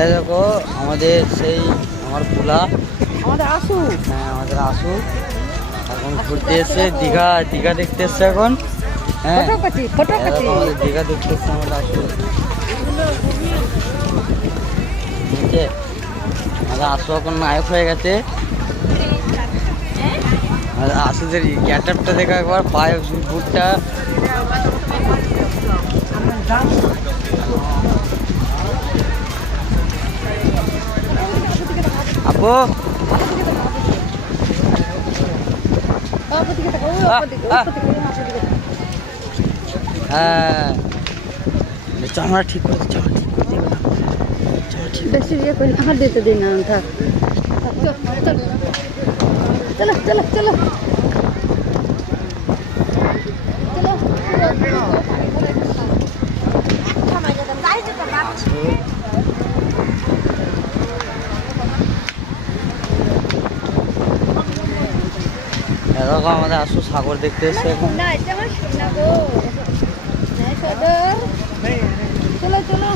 এই দেখো আমাদের সেই আমার পোলা, আমাদের আসু। হ্যাঁ আমাদের আসু এখন ঘুরতে এসছে, দীঘা দীঘা দেখতে এসছে এখন। হ্যাঁ ফটো কাটি, ফটো এই কাটি। দেখো আমাদের দীঘা দেখতে এসছে আমাদের আসু। নিচে আমাদের আসু এখন নায়ক হয়ে গেছে। আসুদের গেট আপটা দেখা একবার, পায়ে বুটটা আপু হ্যাঁ চামড়া ঠিক করে দিই, চামড়া ঠিক করে দিই না। চামড়া ঠিক বেশি ইয়ে করে আমার দিতে দিই না, থাক। চলো চলো চলো এরকম আমাদের আসু সাগর দেখতে এসছে এখন। চলো চলো